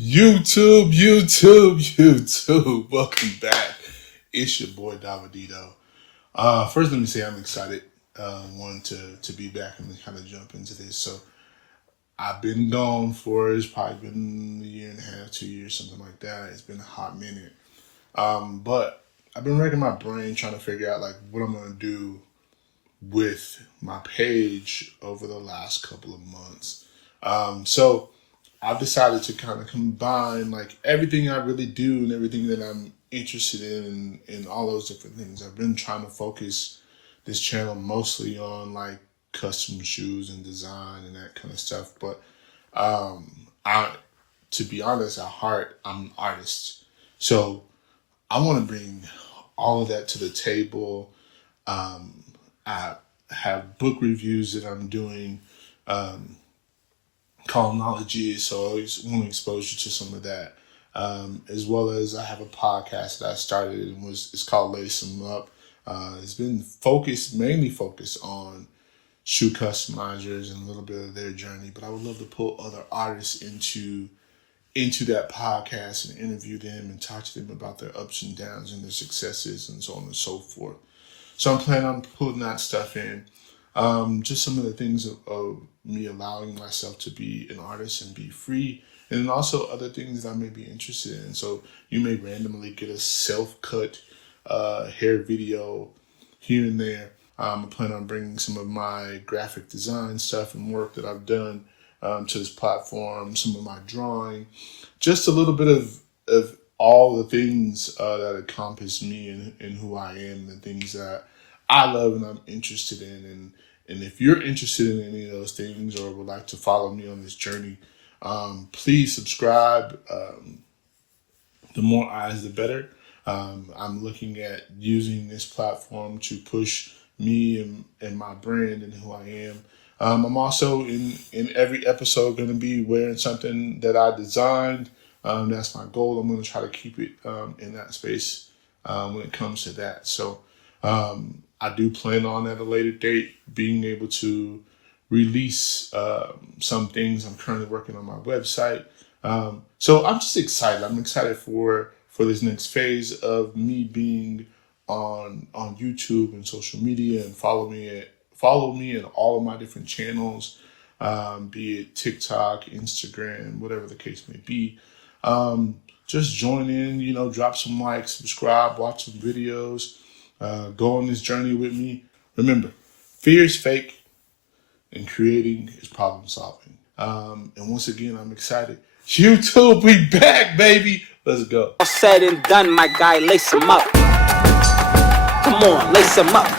YouTube. Welcome back. It's your boy Davidito. First, let me say I'm excited. Wanted to be back and kind of jump into this. So I've been gone for it's probably been a year and a half, 2 years, something like that. It's been a hot minute. But I've been racking my brain trying to figure out like what I'm gonna do with my page over the last couple of months. So I've decided to kind of combine like everything I really do and everything that I'm interested in all those different things. I've been trying to focus this channel mostly on like custom shoes and design and that kind of stuff. But I, to be honest, at heart, I'm an artist. So I want to bring all of that to the table. I have book reviews that I'm doing. Cosmology, so I always want to expose you to some of that, as well as I have a podcast that I started and it's called Lace 'Em Up. It's been mainly focused on shoe customizers and a little bit of their journey, but I would love to pull other artists into that podcast and interview them and talk to them about their ups and downs and their successes and so on and so forth. So I'm planning on putting that stuff in. Just some of the things of me allowing myself to be an artist and be free, and then also other things that I may be interested in. So you may randomly get a self-cut hair video here and there. I plan on bringing some of my graphic design stuff and work that I've done to this platform, some of my drawing, just a little bit of all the things that encompass me and who I am, the things that I love and I'm interested in. And if you're interested in any of those things or would like to follow me on this journey, please subscribe. The more eyes, the better. I'm looking at using this platform to push me and my brand and who I am. I'm also in every episode going to be wearing something that I designed. That's my goal. I'm going to try to keep it in that space when it comes to that. So I do plan on at a later date being able to release some things. I'm currently working on my website. So I'm just excited. I'm excited for this next phase of me being on YouTube and social media, and follow me in all of my different channels, be it TikTok, Instagram, whatever the case may be. Just join in, drop some likes, subscribe, watch some videos, go on this journey with me. Remember, fear is fake and creating is problem solving. And once again, I'm excited. YouTube, we back, baby. Let's go. All said and done, my guy, lace him up. Come on, lace him up.